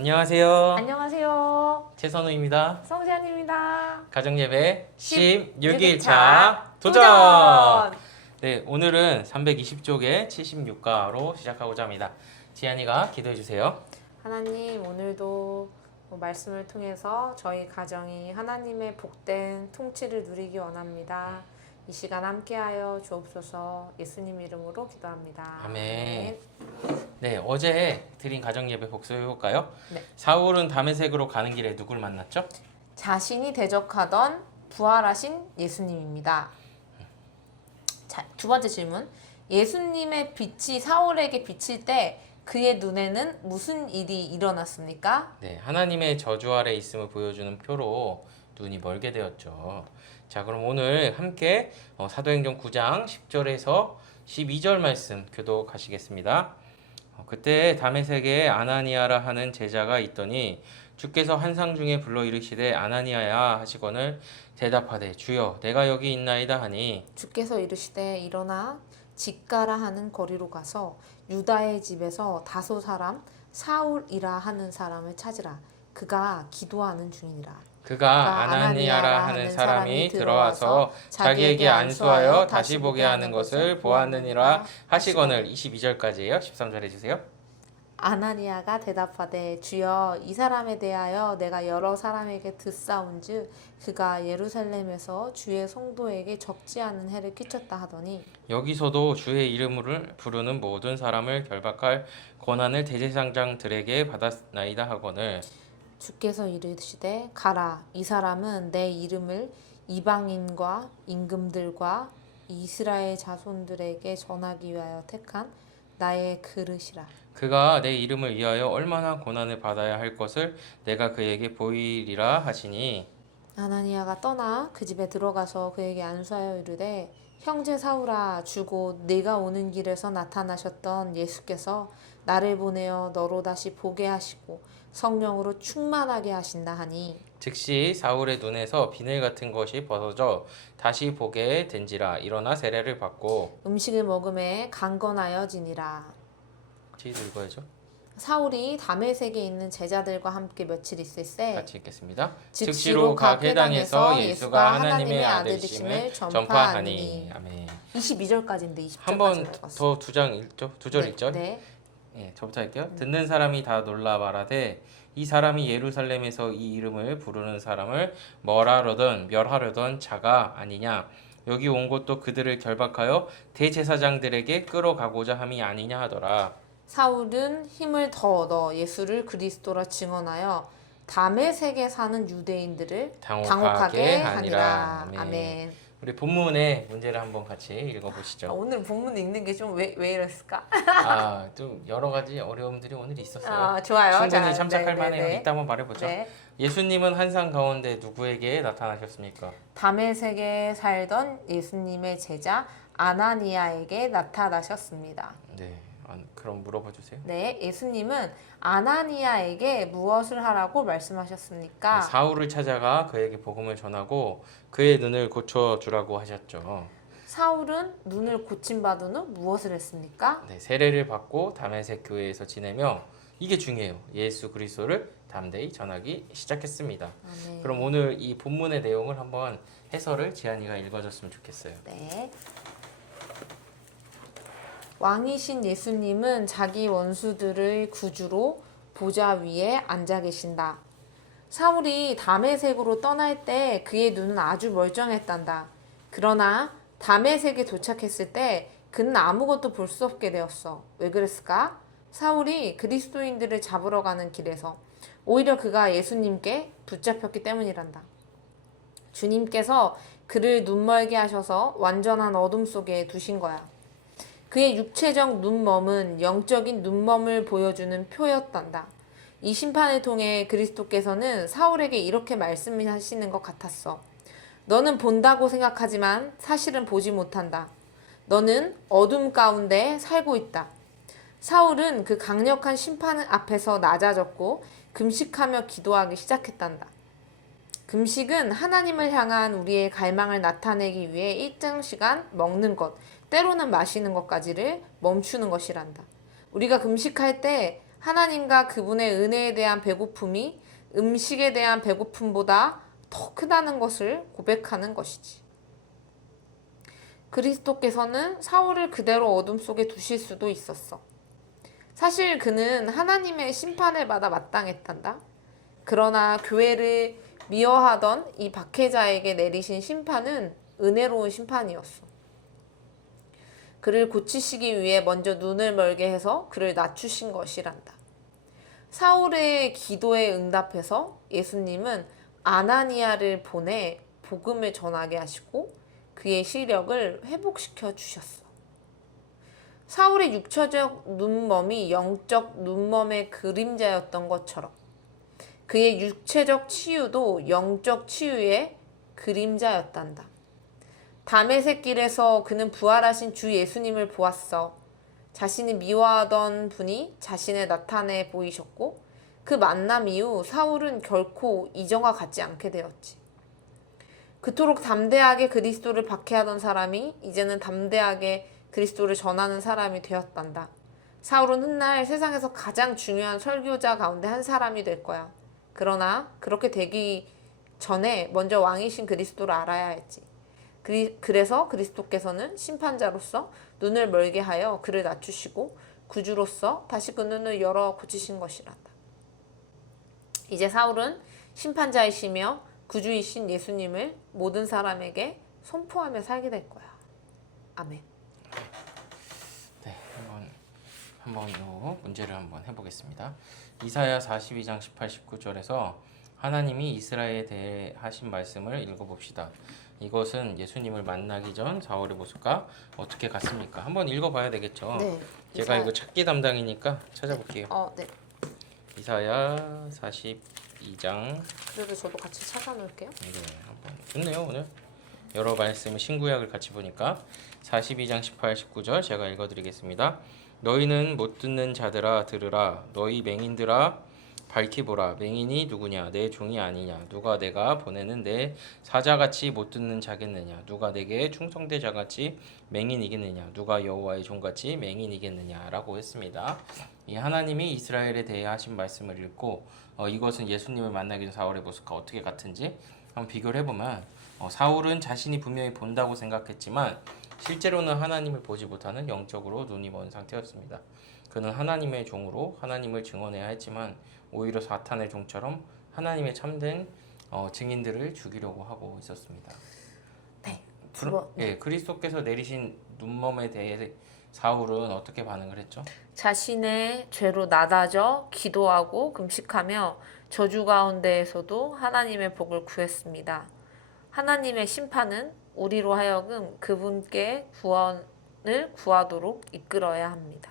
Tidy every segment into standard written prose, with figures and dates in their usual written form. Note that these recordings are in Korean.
안녕하세요. 안녕하세요. 최선우입니다. 성지안입니다. 가정예배 16일차 16일차 도전! 네, 오늘은 320쪽의 76가로 시작하고자 합니다. 지안이가 기도해 주세요. 하나님, 오늘도 말씀을 통해서 저희 가정이 하나님의 복된 통치를 누리기 원합니다. 이 시간 함께하여 주옵소서. 예수님 이름으로 기도합니다. 아멘. 네, 어제 드린 가정예배 복습해 볼까요? 네. 사울은 다메섹으로 가는 길에 누굴 만났죠? 자신이 대적하던 부활하신 예수님입니다. 자, 두 번째 질문. 예수님의 빛이 사울에게 비칠 때 그의 눈에는 무슨 일이 일어났습니까? 네, 하나님의 저주 아래 있음을 보여주는 표로 눈이 멀게 되었죠. 자, 그럼 오늘 함께 사도행전 9장 10절에서 12절 말씀 교독하시겠습니다. 그때 다메섹에 아나니아라 하는 제자가 있더니 주께서 환상 중에 불러 이르시되 아나니아야 하시거늘 대답하되 주여 내가 여기 있나이다 하니 주께서 이르시되 일어나 직가라 하는 거리로 가서 유다의 집에서 다소 사람 사울이라 하는 사람을 찾으라. 그가 기도하는 중이니라. 그가 아나니아라 하는 사람이 들어와서 자기에게 안수하여 다시 보게 하는 것을 보았느니라 하시거늘 22절까지예요. 13절 해주세요. 아나니아가 대답하되 주여 이 사람에 대하여 내가 여러 사람에게 듣사온즉 그가 예루살렘에서 주의 성도에게 적지 않은 해를 끼쳤다 하더니 여기서도 주의 이름을 부르는 모든 사람을 결박할 권한을 대제사장들에게 받았나이다 하거늘 주께서 이르시되 가라 이 사람은 내 이름을 이방인과 임금들과 이스라엘 자손들에게 전하기 위하여 택한 나의 그릇이라. 그가 내 이름을 위하여 얼마나 고난을 받아야 할 것을 내가 그에게 보이리라 하시니 아나니아가 떠나 그 집에 들어가서 그에게 안수하여 이르되 형제 사울아 주고 네가 오는 길에서 나타나셨던 예수께서 나를 보내어 너로 다시 보게 하시고 성령으로 충만하게 하신다 하니 즉시 사울의 눈에서 비늘 같은 것이 벗어져 다시 보게 된지라 일어나 세례를 받고 음식을 먹음에 강건하여지니라. 같이 읽어야죠. 사울이 다메섹에 있는 제자들과 함께 며칠 있을세 같이 읽겠습니다. 즉시로 각 회당에서 예수가 하나님의 아들이심을 전파하니. 아멘. 22절까지인데 20절까지 한 번 더 두 장 읽죠. 두 절 읽죠. 네. 예, 저부터 할게요. 듣는 사람이 다 놀라 말하되 이 사람이 예루살렘에서 이 이름을 부르는 사람을 멸하려던 자가 아니냐. 여기 온 것도 그들을 결박하여 대제사장들에게 끌어가고자 함이 아니냐 하더라. 사울은 힘을 더 얻어 예수를 그리스도라 증언하여 다메섹에 사는 유대인들을 당혹하게 하니라. 아멘. 우리 본문의 문제를 한번 같이 읽어보시죠. 오늘 본문 읽는 게 좀 왜 이랬을까? 좀 여러 가지 어려움들이 오늘 있었어요. 좋아요. 충분히 자, 참작할 네, 만해요. 네. 이따 한번 말해보죠. 네. 예수님은 환상 가운데 누구에게 나타나셨습니까? 다메섹에 살던 예수님의 제자 아나니아에게 나타나셨습니다. 네, 그럼 물어봐 주세요. 네, 예수님은 아나니아에게 무엇을 하라고 말씀하셨습니까? 사울을 찾아가 그에게 복음을 전하고 그의 눈을 고쳐주라고 하셨죠. 사울은 눈을 고침받은 후 무엇을 했습니까? 네, 세례를 받고 다메섹 교회에서 지내며 이게 중요해요. 예수 그리스도를 담대히 전하기 시작했습니다. 네. 그럼 오늘 이 본문의 내용을 한번 해설을 지한이가 읽어줬으면 좋겠어요. 네. 왕이신 예수님은 자기 원수들의 구주로 보좌 위에 앉아 계신다. 사울이 다메섹으로 떠날 때 그의 눈은 아주 멀쩡했단다. 그러나 다메섹에 도착했을 때 그는 아무것도 볼 수 없게 되었어. 왜 그랬을까? 사울이 그리스도인들을 잡으러 가는 길에서 오히려 그가 예수님께 붙잡혔기 때문이란다. 주님께서 그를 눈멀게 하셔서 완전한 어둠 속에 두신 거야. 그의 육체적 눈멈은 영적인 눈멈을 보여주는 표였단다. 이 심판을 통해 그리스도께서는 사울에게 이렇게 말씀하시는 것 같았어. 너는 본다고 생각하지만 사실은 보지 못한다. 너는 어둠 가운데 살고 있다. 사울은 그 강력한 심판 앞에서 낮아졌고 금식하며 기도하기 시작했단다. 금식은 하나님을 향한 우리의 갈망을 나타내기 위해 일정 시간 먹는 것, 때로는 마시는 것까지를 멈추는 것이란다. 우리가 금식할 때 하나님과 그분의 은혜에 대한 배고픔이 음식에 대한 배고픔보다 더 크다는 것을 고백하는 것이지. 그리스도께서는 사울을 그대로 어둠 속에 두실 수도 있었어. 사실 그는 하나님의 심판을 받아 마땅했단다. 그러나 교회를 미워하던 이 박해자에게 내리신 심판은 은혜로운 심판이었어. 그를 고치시기 위해 먼저 눈을 멀게 해서 그를 낮추신 것이란다. 사울의 기도에 응답해서 예수님은 아나니아를 보내 복음을 전하게 하시고 그의 시력을 회복시켜 주셨어. 사울의 육체적 눈멈이 영적 눈멈의 그림자였던 것처럼 그의 육체적 치유도 영적 치유의 그림자였단다. 다메섹 길에서 그는 부활하신 주 예수님을 보았어. 자신이 미워하던 분이 자신을 나타내 보이셨고 그 만남 이후 사울은 결코 이전과 같지 않게 되었지. 그토록 담대하게 그리스도를 박해하던 사람이 이제는 담대하게 그리스도를 전하는 사람이 되었단다. 사울은 훗날 세상에서 가장 중요한 설교자 가운데 한 사람이 될 거야. 그러나 그렇게 되기 전에 먼저 왕이신 그리스도를 알아야 했지. 그래서 그리스도께서는 심판자로서 눈을 멀게 하여 그를 낮추시고 구주로서 다시 그 눈을 열어 고치신 것이란다. 이제 사울은 심판자이시며 구주이신 예수님을 모든 사람에게 선포하며 살게 될 거야. 아멘. 네, 한번 요 문제를 한번 해보겠습니다. 이사야 42장 18, 19절에서 하나님이 이스라엘에 대해 하신 말씀을 읽어봅시다. 이것은 예수님을 만나기 전 사울의 모습과 어떻게 같습니까? 한번 읽어봐야 되겠죠. 네. 제가 이거 찾기 담당이니까 찾아볼게요. 네. 이사야 42장. 그래도 저도 같이 찾아놓을게요. 네, 한번 좋네요 오늘. 여러 말씀을 신구약을 같이 보니까 42장 18, 19절 제가 읽어드리겠습니다. 너희는 못 듣는 자들아 들으라. 너희 맹인들아 밝히 보라. 맹인이 누구냐? 내 종이 아니냐? 누가 내가 보내는 내 사자같이 못 듣는 자겠느냐? 누가 내게 충성된 자같이 맹인이겠느냐? 누가 여호와의 종같이 맹인이겠느냐라고 했습니다. 이 하나님이 이스라엘에 대해 하신 말씀을 읽고 이것은 예수님을 만나기 전 사울의 모습과 어떻게 같은지 한번 비교를 해보면 사울은 자신이 분명히 본다고 생각했지만 실제로는 하나님을 보지 못하는 영적으로 눈이 먼 상태였습니다. 그는 하나님의 종으로 하나님을 증언해야 했지만 오히려 사탄의 종처럼 하나님의 참된 증인들을 죽이려고 하고 있었습니다. 네. 그리스도께서 내리신 눈멈에 대해 사울은 어떻게 반응을 했죠? 자신의 죄로 나다져 기도하고 금식하며 저주 가운데에서도 하나님의 복을 구했습니다. 하나님의 심판은 우리로 하여금 그분께 구원을 구하도록 이끌어야 합니다.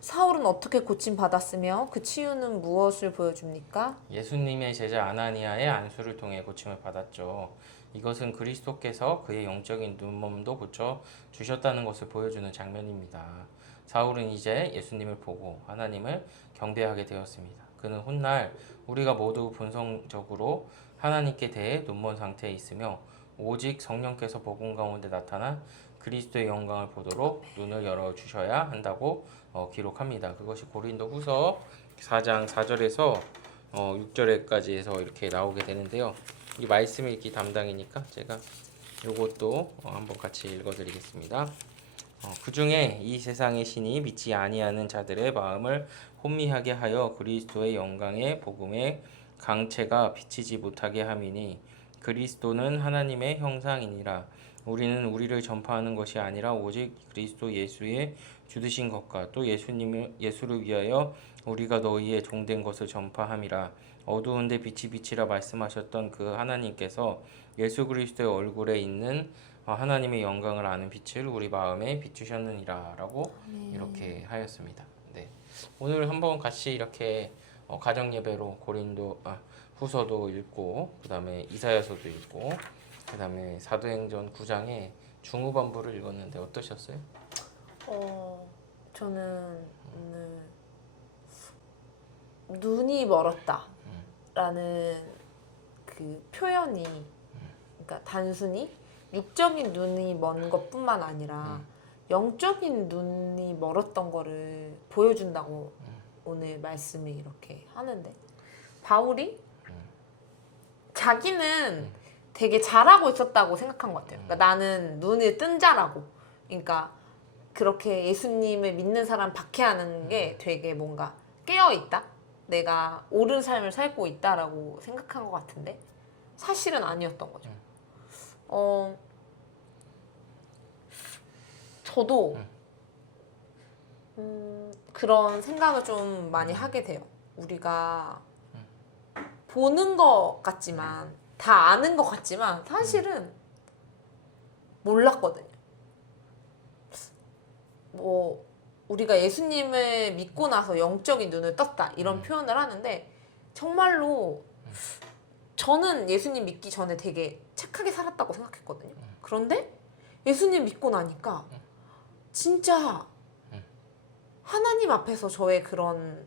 사울은 어떻게 고침받았으며 그 치유는 무엇을 보여줍니까? 예수님의 제자 아나니아의 안수를 통해 고침을 받았죠. 이것은 그리스도께서 그의 영적인 눈몸도 고쳐 주셨다는 것을 보여주는 장면입니다. 사울은 이제 예수님을 보고 하나님을 경배하게 되었습니다. 그는 훗날 우리가 모두 본성적으로 하나님께 대해 눈먼 상태에 있으며 오직 성령께서 복음 가운데 나타나 그리스도의 영광을 보도록 눈을 열어주셔야 한다고 기록합니다. 그것이 고린도후서 4장 4절에서 6절에까지 해서 이렇게 나오게 되는데요. 이 말씀 읽기 담당이니까 제가 이것도 한번 같이 읽어드리겠습니다. 그 중에 이 세상의 신이 믿지 아니하는 자들의 마음을 혼미하게 하여 그리스도의 영광의 복음의 강체가 비치지 못하게 함이니 그리스도는 하나님의 형상이니라. 우리는 우리를 전파하는 것이 아니라 오직 그리스도 예수의 주드신 것과 또 예수를 위하여 우리가 너희의 종된 것을 전파함이라. 어두운데 빛이 빛이라 말씀하셨던 그 하나님께서 예수 그리스도의 얼굴에 있는 하나님의 영광을 아는 빛을 우리 마음에 비추셨느니라 라고 이렇게 하였습니다. 네. 오늘 한번 같이 이렇게 가정 예배로 고린도 후서도 읽고 그 다음에 이사야서도 읽고 그 다음에 사도행전 9장의 중후반부를 읽었는데 어떠셨어요? 저는 오늘 눈이 멀었다 라는 그 표현이 그러니까 단순히 육적인 눈이 먼 것뿐만 아니라 영적인 눈이 멀었던 거를 보여준다고 오늘 말씀이 이렇게 하는데 바울이 자기는 되게 잘하고 있었다고 생각한 것 같아요. 그러니까 나는 눈을 뜬 자라고. 그러니까 그렇게 예수님을 믿는 사람 박해하는 게 되게 뭔가 깨어 있다. 내가 옳은 삶을 살고 있다라고 생각한 것 같은데 사실은 아니었던 거죠. 저도 그런 생각을 좀 많이 하게 돼요. 우리가 보는 것 같지만 다 아는 것 같지만 사실은 몰랐거든요. 뭐 우리가 예수님을 믿고 나서 영적인 눈을 떴다 이런 표현을 하는데 정말로 저는 예수님 믿기 전에 되게 착하게 살았다고 생각했거든요. 그런데 예수님 믿고 나니까 진짜 하나님 앞에서 저의 그런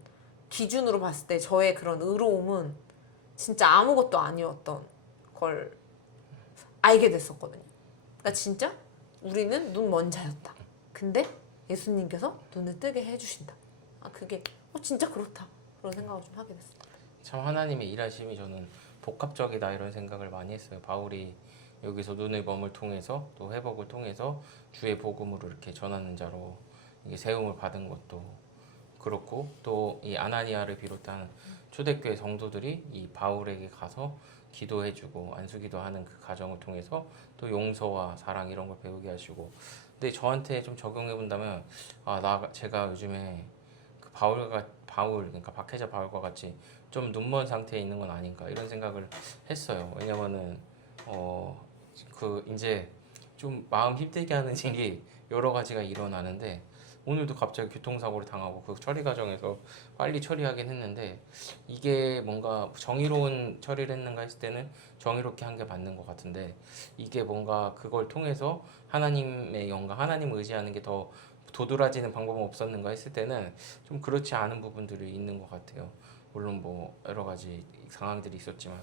기준으로 봤을 때 저의 그런 의로움은 진짜 아무것도 아니었던 걸 알게 됐었거든요. 그러니까 진짜 우리는 눈 먼 자였다. 근데 예수님께서 눈을 뜨게 해주신다. 아 그게 진짜 그렇다. 그런 생각을 좀 하게 됐어요. 참 하나님의 일하심이 저는 복합적이다 이런 생각을 많이 했어요. 바울이 여기서 눈의 범을 통해서 또 회복을 통해서 주의 복음으로 이렇게 전하는 자로 이게 세움을 받은 것도 그렇고 또 이 아나니아를 비롯한 초대교회 성도들이 이 바울에게 가서 기도해주고 안수기도하는 그 과정을 통해서 또 용서와 사랑 이런 걸 배우게 하시고 근데 저한테 좀 적용해 본다면 제가 요즘에 그 바울 그러니까 박해자 바울과 같이 좀 눈먼 상태에 있는 건 아닌가 이런 생각을 했어요. 왜냐면은 그 이제 좀 마음 힘들게 하는 일이 여러 가지가 일어나는데 오늘도 갑자기 교통사고를 당하고 그 처리 과정에서 빨리 처리하긴 했는데 이게 뭔가 정의로운 처리를 했는가 했을 때는 정의롭게 한 게 맞는 것 같은데 이게 뭔가 그걸 통해서 하나님의 영광, 하나님을 의지하는 게 더 도드라지는 방법은 없었는가 했을 때는 좀 그렇지 않은 부분들이 있는 것 같아요. 물론 뭐 여러 가지 상황들이 있었지만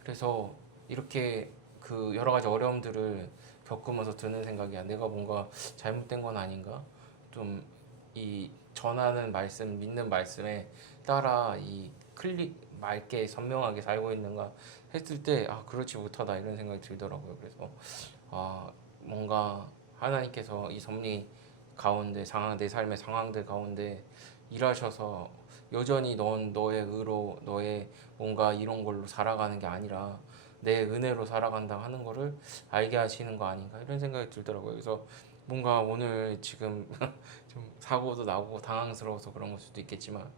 그래서 이렇게 그 여러 가지 어려움들을 겪으면서 드는 생각이야. 내가 뭔가 잘못된 건 아닌가? 좀 이 전하는 말씀, 믿는 말씀에 따라 이 맑게 선명하게 살고 있는가 했을 때 그렇지 못하다 이런 생각이 들더라고요. 그래서 뭔가 하나님께서 이 섭리 가운데 내 삶의 상황들 가운데 일하셔서 여전히 넌 너의 의로 너의 뭔가 이런 걸로 살아가는 게 아니라 내 은혜로 살아간다 하는 거를 알게 하시는 거 아닌가 이런 생각이 들더라고요. 그래서 뭔가 오늘 지금 좀 사고도 나고 당황스러워서 그런 걸 수도 있겠지만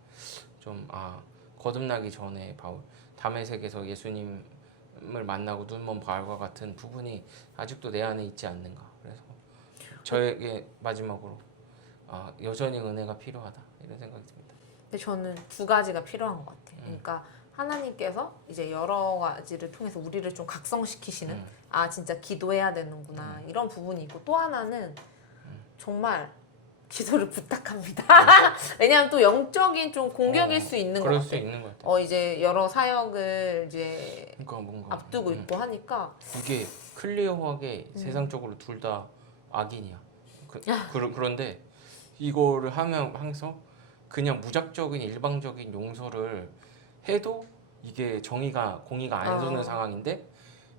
좀 거듭나기 전에 바울 다메섹에서 예수님을 만나고 눈먼 바울과 같은 부분이 아직도 내 안에 있지 않는가. 그래서 저에게 마지막으로 여전히 은혜가 필요하다 이런 생각이 듭니다. 근데 저는 두 가지가 필요한 것 같아요. 그러니까 하나님께서 이제 여러 가지를 통해서 우리를 좀 각성시키시는 진짜 기도해야 되는구나 이런 부분이 있고 또 하나는 정말 기도를 부탁합니다. 왜냐하면 또 영적인 좀 공격일 수 있는 것 그럴 같아요. 수 있는 것 같아요. 이제 여러 사역을 이제 그러니까 뭔가 앞두고 있고 하니까 이게 클리어하게 세상적으로 둘 다 악인이야. 그런데 이거를 하면서 그냥 무작정인 일방적인 용서를 해도 이게 공의가 안 서는 상황인데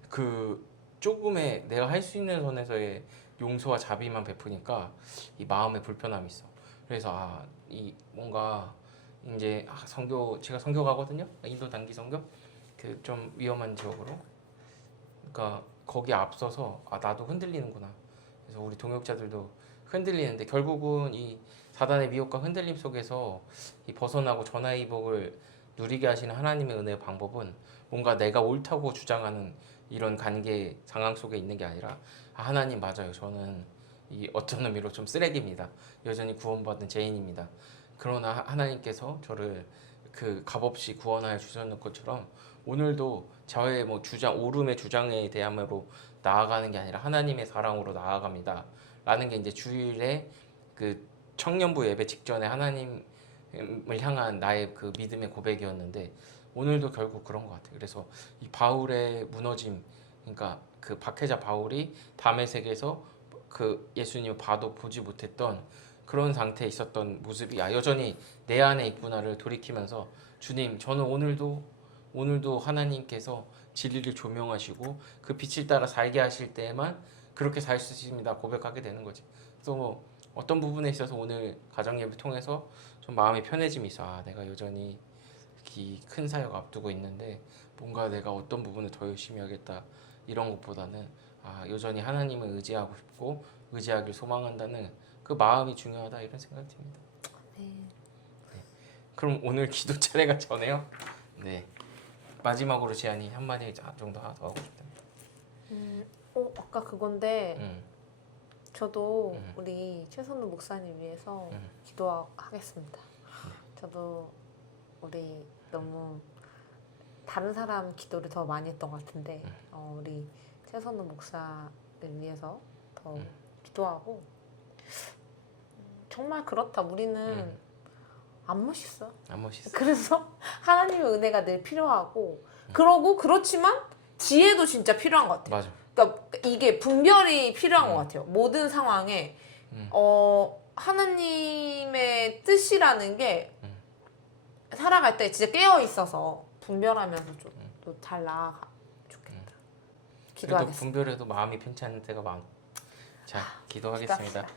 그 조금의 내가 할 수 있는 선에서의 용서와 자비만 베푸니까 이 마음에 불편함이 있어. 그래서 이 뭔가 이제 제가 선교 가거든요. 인도 단기 선교 그 좀 위험한 지역으로. 그러니까 거기 앞서서 나도 흔들리는구나. 그래서 우리 동역자들도 흔들리는데 결국은 이 사단의 미혹과 흔들림 속에서 이 벗어나고 전하의 복을 누리게 하시는 하나님의 은혜의 방법은 뭔가 내가 옳다고 주장하는 이런 관계 상황 속에 있는 게 아니라 하나님 맞아요. 저는 이 어떤 의미로 좀 쓰레기입니다. 여전히 구원받은 죄인입니다. 그러나 하나님께서 저를 그 값없이 구원하여 주셨는 것처럼 오늘도 저의 오름의 주장에 대함으로 나아가는 게 아니라 하나님의 사랑으로 나아갑니다. 라는 게 이제 주일에 그 청년부 예배 직전에 하나님을 향한 나의 그 믿음의 고백이었는데 오늘도 결국 그런 것 같아요. 그래서 이 바울의 무너짐, 그러니까 그 박해자 바울이 다메섹에서 그 예수님을 봐도 보지 못했던 그런 상태에 있었던 모습이 여전히 내 안에 있구나를 돌이키면서 주님, 저는 오늘도 하나님께서 진리를 조명하시고 그 빛을 따라 살게 하실 때에만 그렇게 살 수 있습니다 고백하게 되는 거지. 그래서 뭐 어떤 부분에 있어서 오늘 가정 예배 통해서 좀 마음이 편해짐이 있어. 내가 여전히 이 큰 사역 앞두고 있는데 뭔가 내가 어떤 부분을 더 열심히 하겠다 이런 것보다는 여전히 하나님을 의지하고 싶고 의지하길 소망한다는 그 마음이 중요하다 이런 생각이 듭니다. 네. 그럼 오늘 기도 차례가 전에요. 네. 마지막으로 제안이 한마디 정도 더 하고 싶답니다. 아까 그건데 음. 저도 우리 최선우 목사님 위해서 기도하겠습니다. 저도 우리 너무 다른 사람 기도를 더 많이 했던 것 같은데 우리 최선우 목사를 위해서 더 기도하고 정말 그렇다. 우리는 안 멋있어. 안 멋있어. 그래서 하나님의 은혜가 늘 필요하고 그러고 그렇지만 지혜도 진짜 필요한 것 같아요. 맞아. 그러니까 이게 분별이 필요한 것 같아요. 모든 상황에 하나님의 뜻이라는 게 살아갈 때 진짜 깨어 있어서 분별하면서 좀 또 잘 나아가 좋겠다. 그래도 기도하겠습니다. 분별해도 마음이 편치 않을 때가 많아. 자, 기도하겠습니다.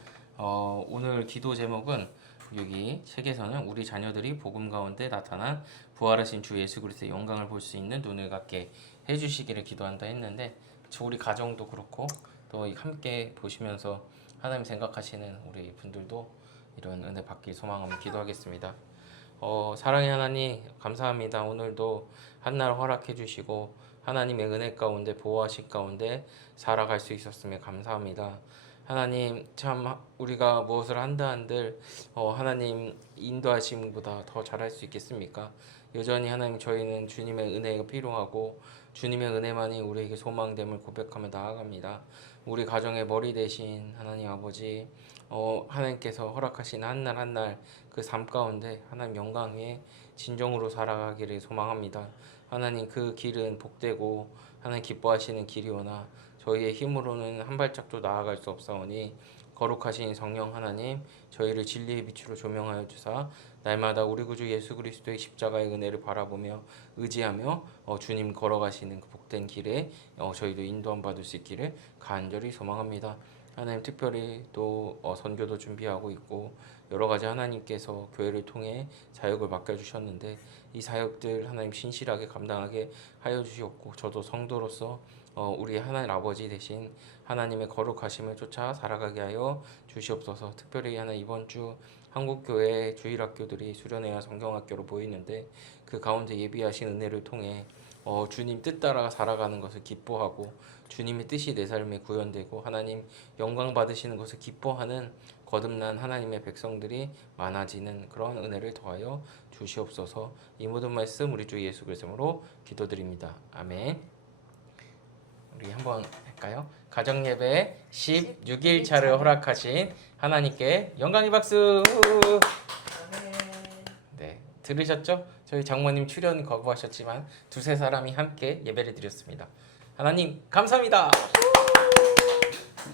오늘 기도 제목은 여기 책에서는 우리 자녀들이 복음 가운데 나타난 부활하신 주 예수 그리스도의 영광을 볼 수 있는 눈을 갖게 해주시기를 기도한다 했는데 우리 가정도 그렇고 또 함께 보시면서 하나님 생각하시는 우리 분들도 이런 은혜 받길 소망하며 기도하겠습니다. 사랑의 하나님 감사합니다. 오늘도 한날 허락해 주시고 하나님의 은혜 가운데 보호하신 가운데 살아갈 수 있었으며 감사합니다. 하나님 참 우리가 무엇을 한다 한들 하나님 인도하심보다 더 잘할 수 있겠습니까? 여전히 하나님 저희는 주님의 은혜가 필요하고 주님의 은혜만이 우리에게 소망됨을 고백하며 나아갑니다. 우리 가정의 머리 대신 하나님 아버지 하나님께서 허락하신 한날 한날 그 삶 가운데 하나님 영광 위에 진정으로 살아가기를 소망합니다. 하나님 그 길은 복되고 하나님 기뻐하시는 길이오나 저희의 힘으로는 한 발짝도 나아갈 수 없사오니 거룩하신 성령 하나님 저희를 진리의 빛으로 조명하여 주사 날마다 우리 구주 예수 그리스도의 십자가의 은혜를 바라보며 의지하며 주님 걸어가시는 그 복된 길에 저희도 인도함 받을 수 있기를 간절히 소망합니다. 하나님 특별히 또 선교도 준비하고 있고 여러 가지 하나님께서 교회를 통해 사역을 맡겨주셨는데 이 사역들 하나님 신실하게 감당하게 하여 주시옵고 저도 성도로서 우리 하나님 아버지 대신 하나님의 거룩하심을 쫓아 살아가게 하여 주시옵소서. 특별히 하나 이번 주 한국교회 주일학교들이 수련회와 성경학교로 보이는데 그 가운데 예비하신 은혜를 통해 주님 뜻 따라 살아가는 것을 기뻐하고 주님의 뜻이 내 삶에 구현되고 하나님 영광 받으시는 것을 기뻐하는 거듭난 하나님의 백성들이 많아지는 그런 은혜를 더하여 주시옵소서. 이 모든 말씀 우리 주 예수 그리스도로 기도드립니다. 아멘. 우리 한번 할까요? 가정예배 16일차를 허락하신 하나님께 영광의 박수. 네, 들으셨죠? 저희 장모님 출연 거부하셨지만 두세 사람이 함께 예배를 드렸습니다. 하나님 감사합니다.